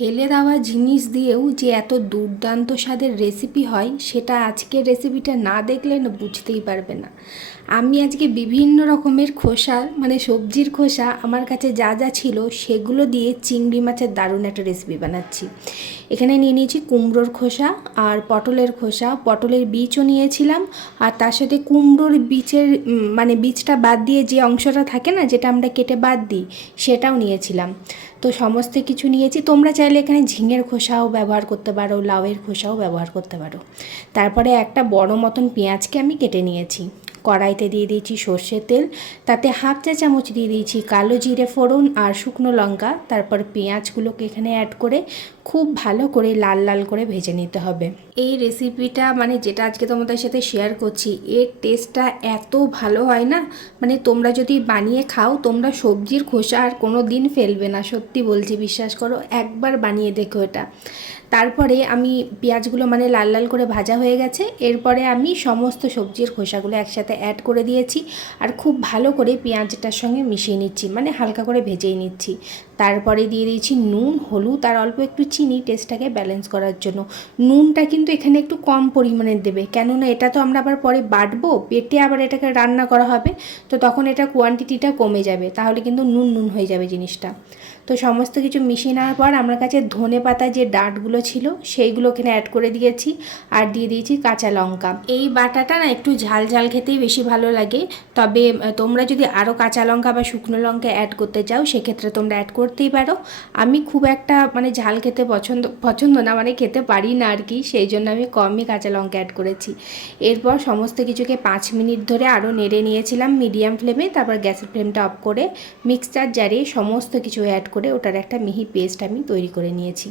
ফেলে দেওয়া জিনিস দিয়েও যে এত দুর্দান্ত স্বাদের রেসিপি হয় সেটা আজকের রেসিপিটা না দেখলে না বুঝতেই পারবে না। আমি আজকে বিভিন্ন রকমের খোসা মানে সবজির খোসা আমার কাছে যা যা ছিল সেগুলো দিয়ে চিংড়ি মাছের দারুণ একটা রেসিপি বানাচ্ছি। এখানে নিয়ে নিয়েছি কুমড়োর খোসা আর পটলের খোসা, পটলের বীজও নিয়েছিলাম, আর তার সাথে কুমড়োর বীজের মানে বীজটা বাদ দিয়ে যে অংশটা থাকে না, যেটা আমরা কেটে বাদ দিই, সেটাও নিয়েছিলাম। তো সমস্ত কিছু নিয়েছি। তোমরা চাইলে এখানে ঝিঙের খোসাও ব্যবহার করতে পারো, লাউয়ের খোসাও ব্যবহার করতে পারো। তারপরে একটা বড় মতন পেঁয়াজকে আমি কেটে নিয়েছি। কড়াইতে দিয়ে দিয়েছি সর্ষের তেল, তাতে হাফ চা চামচ দিয়ে দিয়েছি কালো জিরে ফোড়ন আর শুকনো লঙ্কা। তারপর পেঁয়াজগুলোকে এখানে অ্যাড করে খুব ভালো করে লাল লাল করে ভেজে নিতে হবে। এই রেসিপিটা মানে যেটা আজকে তোমাদের সাথে শেয়ার করছি, এর টেস্টটা এত ভালো হয় না, মানে তোমরা যদি বানিয়ে খাও তোমরা সবজির খোসা আর কোনো দিন ফেলবে না, সত্যি বলছি, বিশ্বাস করো, একবার বানিয়ে দেখো এটা। তারপরে আমি পেঁয়াজগুলো মানে লাল লাল করে ভাজা হয়ে গেছে, এরপরে আমি সমস্ত সবজির খোসাগুলো একসাথে অ্যাড করে দিয়েছি আর খুব ভালো করে পেঁয়াজটার সঙ্গে মিশিয়ে নিচ্ছি, মানে হালকা করে ভেজেই নিচ্ছি। তারপরে দিয়ে দিয়েছি নুন, হলুদ আর অল্প একটু চিনি টেস্টটাকে ব্যালেন্স করার জন্য। নুনটা কিন্তু এখানে একটু কম পরিমাণে দেবে, কেননা এটা তো আমরা আবার পরে বাটবো, বেটে আবার এটাকে রান্না করা হবে, তো তখন এটা কোয়ান্টিটিটা কমে যাবে, তাহলে কিন্তু নুন নুন হয়ে যাবে জিনিসটা। তো সমস্ত কিছু মিশিয়ে নেওয়ার পর আমার কাছে ধনে পাতা যে ডাঁটগুলো ছিল সেইগুলো এখানে অ্যাড করে দিয়েছি আর দিয়ে দিয়েছি কাঁচা লঙ্কা। এই বাটাটা না একটু ঝাল ঝাল খেতেই বেশি ভালো লাগে, তবে তোমরা যদি আরও কাঁচা লঙ্কা বা শুকনো লঙ্কা অ্যাড করতে চাও সেক্ষেত্রে তোমরা অ্যাড করতেই পারো। আমি খুব একটা মানে ঝাল খেতে পছন্দ না, মানে খেতে পারি না আর কি, সেই জন্য আমি কমই কাঁচা লঙ্কা অ্যাড করেছি। এরপর সমস্ত কিছুকে 5 মিনিট ধরে আরও নেড়ে নিয়েছিলাম মিডিয়াম ফ্লেমে। তারপর গ্যাসের ফ্লেমটা অফ করে মিক্সচার জারে সমস্ত কিছু অ্যাড করে ওটার একটা মিহি পেস্ট আমি তৈরি করে নিয়েছি।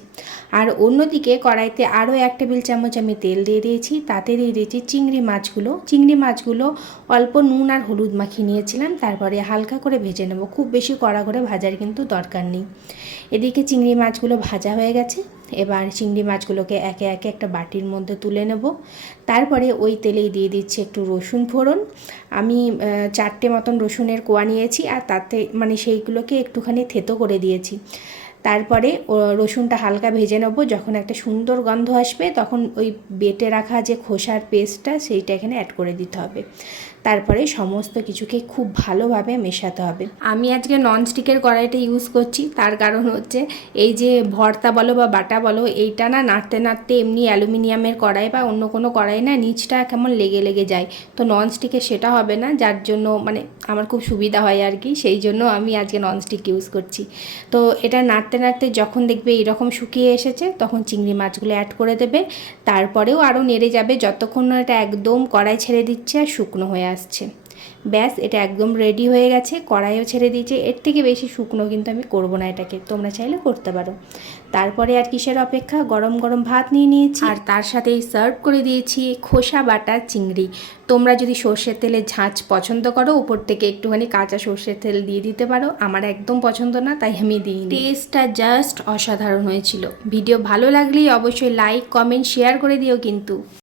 আর অন্যদিকে কড়াইতে আরও 1 টেবিল চামচ আমি তেল দিয়ে দিয়েছি, তাতে দিয়ে দিয়েছি চিংড়ি মাছগুলো অল্প নুন আর হলুদ মাখিয়ে নিয়েছিলাম। তারপরে হালকা করে ভেজে নেব, খুব বেশি কড়া করে ভাজার কিন্তু দরকার নেই। এদিকে চিংড়ি মাছগুলো ভাজা হয়ে গেছে, এবার চিংড়ি মাছগুলোকে একে একে একটা বাটির মধ্যে তুলে নেব। তারপরে ওই তেলেই দিয়ে দিচ্ছি একটু রসুন ফোড়ন। আমি 4টে মতন রসুনের কোয়া নিয়েছি আর তাতে মানে সেইগুলোকে একটুখানি থেতো করে দিয়েছি। তারপরে রসুনটা হালকা ভেজে নেব, যখন একটা সুন্দর গন্ধ আসবে তখন ওই বেটে রাখা যে খোসার পেস্টটা সেইটা এখানে অ্যাড করে দিতে হবে। তারপরে সমস্ত কিছুকে খুব ভালোভাবে মেশাতে হবে। আমি আজকে ননস্টিকের কড়াইটা ইউজ করছি, তার কারণ হচ্ছে এই যে ভর্তা বলো বা বাটা বলো, এইটা না নাড়তে নাড়তে এমনি অ্যালুমিনিয়ামের কড়াই বা অন্য কোনো কড়াই না নিচটা কেমন লেগে লেগে যায়, তো ননস্টিকে সেটা হবে না, যার জন্য মানে আমার খুব সুবিধা হয় আর কি, সেই জন্য আমি আজকে ননস্টিক ইউজ করছি। তো এটা নাড়তে নাড়তে যখন দেখবে এইরকম শুকিয়ে এসেছে তখন চিংড়ি মাছগুলো অ্যাড করে দেবে। তারপরেও আরও নেড়ে যাবে যতক্ষণ না এটা একদম কড়াই ছেড়ে দিচ্ছে আর শুকনো হয়ে আসছে। ব্যাস, এটা একদম রেডি হয়ে গেছে, কড়াইও ছেড়ে দিয়েছে। এর থেকে বেশি শুকনো কিন্তু আমি করব না এটাকে, তোমরা চাইলে করতে পারো। তারপরে আর কিসের অপেক্ষা, গরম গরম ভাত নিয়ে নিয়েছি আর তার সাথেই সার্ভ করে দিয়েছি খোসা বাটা চিংড়ি। তোমরা যদি সর্ষের তেলে ঝাঁঝ পছন্দ করো উপর থেকে একটুখানি কাঁচা সর্ষের তেল দিয়ে দিতে পারো, আমার একদম পছন্দ না তাই আমি দিই। টেস্টটা জাস্ট অসাধারণ হয়েছিল। ভিডিও ভালো লাগলেই অবশ্যই লাইক কমেন্ট শেয়ার করে দিও কিন্তু।